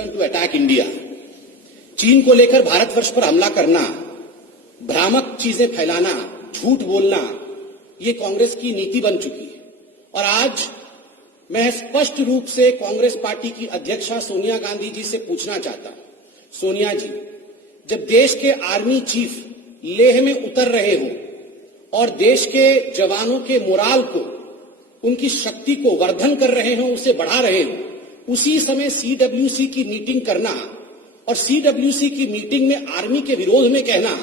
concerned to attack India. चीन को लेकर भारतवर्ष पर हमला करना, भ्रामक चीजें फैलाना, झूठ बोलना, ये कांग्रेस की नीति बन चुकी है। और आज मैं स्पष्ट रूप से कांग्रेस पार्टी की अध्यक्षा सोनिया गांधी जी से पूछना चाहता हूं, सोनिया जी, जब देश के आर्मी चीफ लेह में उतर रहे हो और देश के जवानों के मोराल को, उनकी शक्ति को वर्धन कर रहे हो, उसे बढ़ा रहे हो, उसी समय सीडब्ल्यूसी की मीटिंग करना और सीडब्ल्यूसी की मीटिंग में आर्मी के विरोध में कहना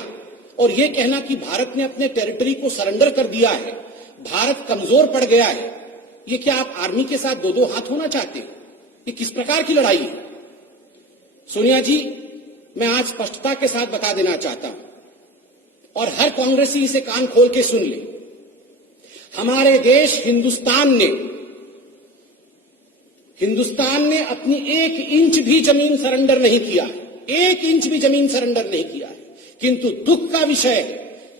और यह कहना कि भारत ने अपने टेरिटरी को सरेंडर कर दिया है, भारत कमजोर पड़ गया है, ये क्या आप आर्मी के साथ दो हाथ होना चाहते हो? ये किस प्रकार की लड़ाई है? सोनिया जी, मैं आज स्पष्टता के साथ बता देना चाहता हूं और हर कांग्रेसी इसे कान खोल के सुन ले, हमारे देश हिंदुस्तान ने अपनी 1 इंच भी जमीन सरेंडर नहीं किया है, 1 इंच भी जमीन सरेंडर नहीं किया है। किंतु दुख का विषय है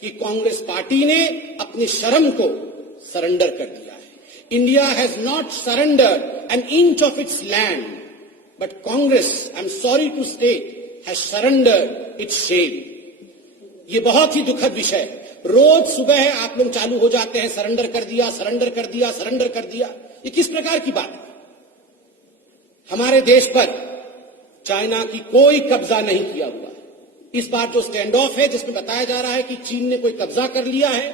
कि कांग्रेस पार्टी ने अपनी शर्म को सरेंडर कर दिया है। India has not surrendered an inch of its land, but Congress, I am sorry to state, has surrendered its shame. ये बहुत ही दुखद विषय है। रोज सुबह आप लोग चालू हो जाते हैं, सरेंडर कर दिया, सरेंडर कर दिया, सरेंडर कर दिया। ये किस प्रकार की बात है? हमारे देश पर चाइना की कोई कब्जा नहीं किया हुआ है। इस बार जो स्टैंड ऑफ है, जिसमें बताया जा रहा है कि चीन ने कोई कब्जा कर लिया है,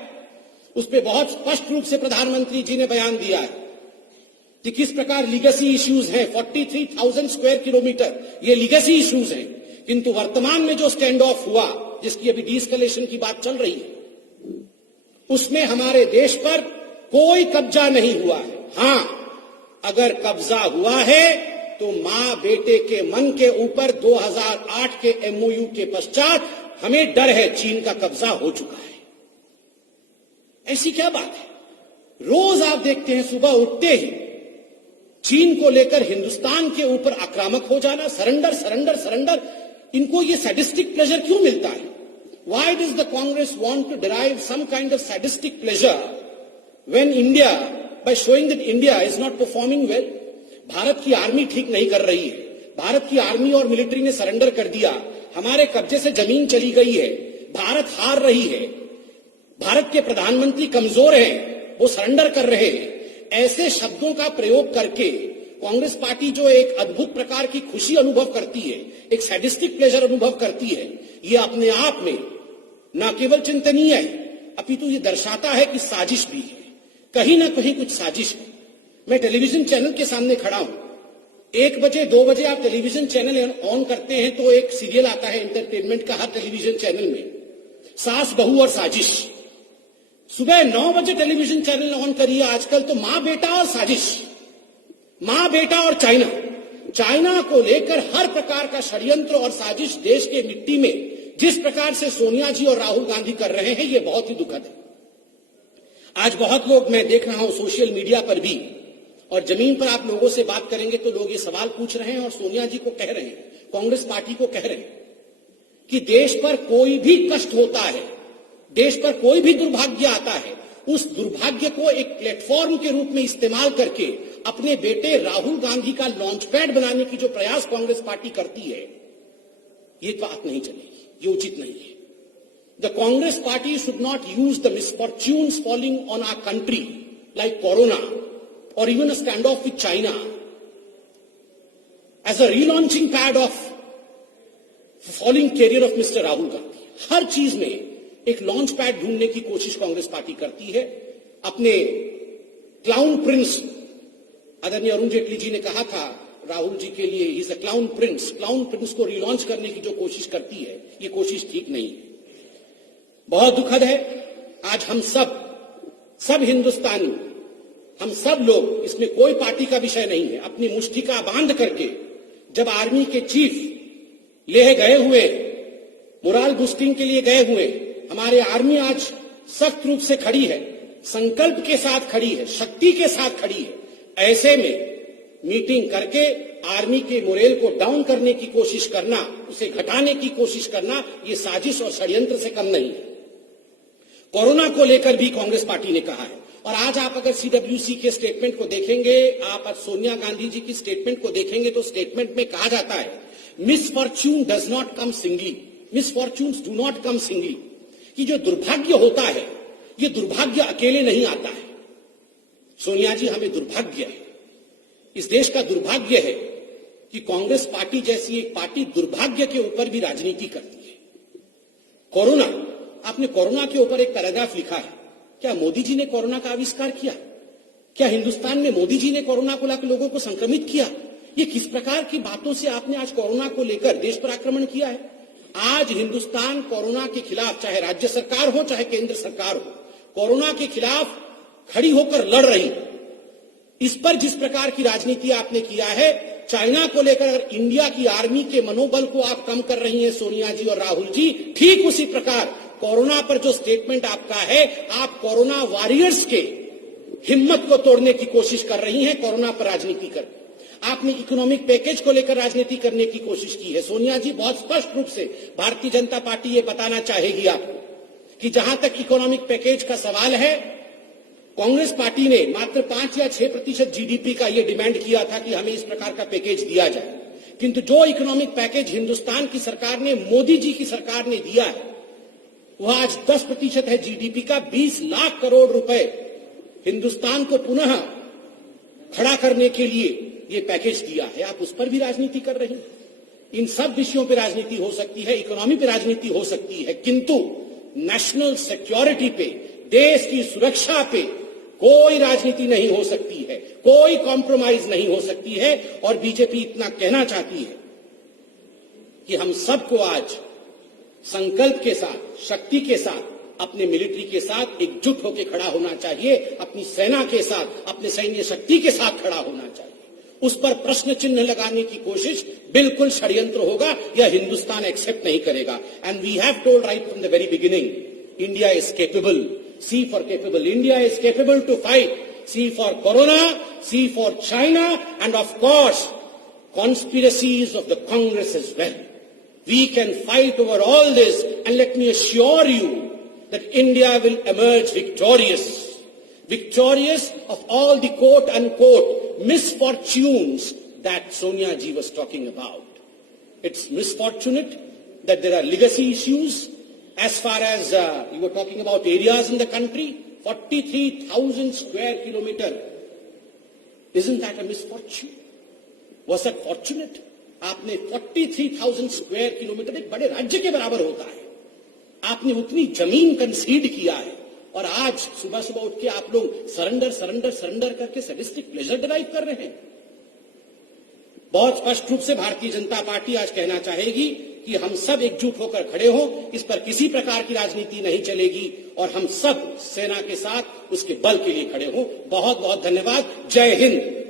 उस पर बहुत स्पष्ट रूप से प्रधानमंत्री जी ने बयान दिया है कि किस प्रकार लीगेसी इश्यूज हैं। 43,000 स्क्वायर किलोमीटर ये लीगेसी इश्यूज हैं। किंतु वर्तमान में जो स्टैंड ऑफ हुआ, जिसकी अभी डीएस्केलेशन की बात चल रही है, उसमें हमारे देश पर कोई कब्जा नहीं हुआ है। हां, अगर कब्जा हुआ है तो मां बेटे के मन के ऊपर 2008 के एमओयू के पश्चात हमें डर है, चीन का कब्जा हो चुका है। ऐसी क्या बात है? रोज आप देखते हैं सुबह उठते ही चीन को लेकर हिंदुस्तान के ऊपर आक्रामक हो जाना, सरेंडर सरेंडर सरेंडर। इनको ये सैडिस्टिक प्लेजर क्यों मिलता है? Why does the Congress want to derive some kind of sadistic pleasure when India, by showing that India is not performing well? Bharat की आर्मी ठीक नहीं कर रही है, भारत की आर्मी और मिलिट्री ने सरेंडर कर दिया, हमारे कब्जे से जमीन चली गई है, भारत हार रही है, भारत के प्रधानमंत्री कमजोर हैं, वो सरेंडर कर रहे हैं। ऐसे शब्दों का प्रयोग करके कांग्रेस पार्टी जो एक अद्भुत प्रकार की खुशी अनुभव करती है, एक सैडिस्टिक प्लेजर अनुभव करती है, ये अपने आप में न केवल चिंतनीय है, अपितु ये दर्शाता है कि साजिश भी है, कहीं ना कहीं कुछ साजिश है। मैं टेलीविजन चैनल के सामने खड़ा हूं, 1 बजे 2 बजे आप टेलीविजन चैनल ऑन करते हैं तो एक सीरियल आता है एंटरटेनमेंट का हर टेलीविजन चैनल में, सास बहू और साजिश। सुबह 9 बजे टेलीविजन चैनल ऑन करिए आजकल तो मां बेटा और साजिश, मां बेटा और चाइना को लेकर हर प्रकार का षड्यंत्र और साजिश देश के मिट्टी में जिस प्रकार से सोनिया जी और राहुल गांधी कर रहे हैं, ये बहुत ही दुखद है। आज बहुत लोग, मैं देख रहा हूं सोशल मीडिया पर भी, और जमीन पर आप लोगों से बात करेंगे तो लोग ये सवाल पूछ रहे हैं और सोनिया जी को कह रहे हैं, कांग्रेस पार्टी को कह रहे हैं कि देश पर कोई भी कष्ट होता है, देश पर कोई भी दुर्भाग्य आता है, उस दुर्भाग्य को एक प्लेटफॉर्म के रूप में इस्तेमाल करके अपने बेटे राहुल गांधी का लॉन्च पैड बनाने की जो प्रयास कांग्रेस पार्टी करती है, ये बात नहीं चलेगी, ये उचित नहीं है। The Congress party should not use the misfortunes falling on our country like corona or even a standoff with China as a relaunching pad of falling career of Mr. Rahul Gandhi. हर चीज में एक लॉन्च पैड ढूंढने की कोशिश Congress party करती है। अपने clown Prince, आदरणीय अरुण जेटली जी ने कहा था राहुल जी के लिए, इज अ क्लाउन प्रिंस को रिलॉन्च करने की जो कोशिश करती है, ये कोशिश ठीक नहीं है। बहुत दुखद है। आज हम सब हिंदुस्तानी, हम सब लोग, इसमें कोई पार्टी का विषय नहीं है, अपनी मुष्टि का बांध करके जब आर्मी के चीफ लेह गए हुए, मोराल बूस्टिंग के लिए गए हुए, हमारे आर्मी आज सख्त रूप से खड़ी है, संकल्प के साथ खड़ी है, शक्ति के साथ खड़ी है। ऐसे में मीटिंग करके आर्मी के मोरेल को डाउन करने की कोशिश करना, उसे घटाने की कोशिश करना, ये साजिश और षड्यंत्र से कम नहीं है। कोरोना को लेकर भी कांग्रेस पार्टी ने कहा है, और आज आप अगर सीडब्ल्यूसी के स्टेटमेंट को देखेंगे, आप आज सोनिया गांधी जी की स्टेटमेंट को देखेंगे तो स्टेटमेंट में कहा जाता है misfortune does not come singly, misfortunes do not come singly, कि जो दुर्भाग्य होता है ये दुर्भाग्य अकेले नहीं आता है। सोनिया जी, हमें दुर्भाग्य है, इस देश का दुर्भाग्य है कि कांग्रेस पार्टी जैसी एक पार्टी दुर्भाग्य के ऊपर भी राजनीति करती है। कोरोना, आपने कोरोना के ऊपर एक पैराग्राफ लिखा है। क्या मोदी जी ने कोरोना का आविष्कार किया? क्या हिंदुस्तान में मोदी जी ने कोरोना को लाकर लोगों को संक्रमित किया? ये किस प्रकार की बातों से आपने आज कोरोना को लेकर देश पर आक्रमण किया है? आज हिंदुस्तान कोरोना के खिलाफ, चाहे राज्य सरकार हो चाहे केंद्र सरकार हो, कोरोना के खिलाफ खड़ी होकर लड़ रही। इस पर जिस प्रकार की राजनीति आपने किया है, चाइना को लेकर अगर इंडिया की आर्मी के मनोबल को आप कम कर रही हैं सोनिया जी और राहुल जी, ठीक उसी प्रकार कोरोना पर जो स्टेटमेंट आपका है, आप कोरोना वॉरियर्स के हिम्मत को तोड़ने की कोशिश कर रही हैं कोरोना पर राजनीति कर। आपने इकोनॉमिक पैकेज को लेकर राजनीति करने की कोशिश की है। सोनिया जी, बहुत स्पष्ट रूप से भारतीय जनता पार्टी ये बताना चाहेगी आपको कि जहां तक इकोनॉमिक पैकेज का सवाल है, कांग्रेस पार्टी ने मात्र 5 या 6% जीडीपी का यह डिमांड किया था कि हमें इस प्रकार का पैकेज दिया जाए, किंतु जो इकोनॉमिक पैकेज हिंदुस्तान की सरकार ने, मोदी जी की सरकार ने दिया है, वह आज 10% है जीडीपी का। 20 लाख करोड़ रुपए हिंदुस्तान को पुनः खड़ा करने के लिए ये पैकेज दिया है। आप उस पर भी राजनीति कर रहे हैं। इन सब विषयों पर राजनीति हो सकती है, इकोनॉमी पे राजनीति हो सकती है, किंतु नेशनल सिक्योरिटी पे, देश की सुरक्षा पे कोई राजनीति नहीं हो सकती है, कोई कॉम्प्रोमाइज नहीं हो सकती है। और बीजेपी इतना कहना चाहती है कि हम सबको आज संकल्प के साथ, शक्ति के साथ, अपने मिलिट्री के साथ एकजुट होकर खड़ा होना चाहिए, अपनी सेना के साथ, अपने सैन्य शक्ति के साथ खड़ा होना चाहिए। उस पर प्रश्न चिन्ह लगाने की कोशिश बिल्कुल षड्यंत्र होगा, यह हिंदुस्तान एक्सेप्ट नहीं करेगा। And we have told right from the very beginning, India is capable, C for capable. India is capable to fight. C for Corona, C for China, and of course, conspiracies of the Congress as well. We can fight over all this, and let me assure you that India will emerge victorious. Victorious of all the quote-unquote misfortunes that Sonia ji was talking about. It's misfortunate that there are legacy issues. As far as you were talking about areas in the country, 43,000 square kilometer. Isn't that a misfortune? Was that fortunate? आपने 43,000 square kilometre, एक बड़े राज्य के बराबर होता है, आपने उतनी जमीन कंसीड किया है, और आज सुबह सुबह उठ के आप लोग सरेंडर करके सैडिस्टिक प्लेजर डिराइव कर रहे हैं। बहुत स्पष्ट रूप से भारतीय जनता पार्टी आज कहना चाहेगी कि हम सब एकजुट होकर खड़े हों, इस पर किसी प्रकार की राजनीति नहीं चलेगी, और हम सब सेना के साथ उसके बल के लिए खड़े हों। बहुत बहुत धन्यवाद। जय हिंद।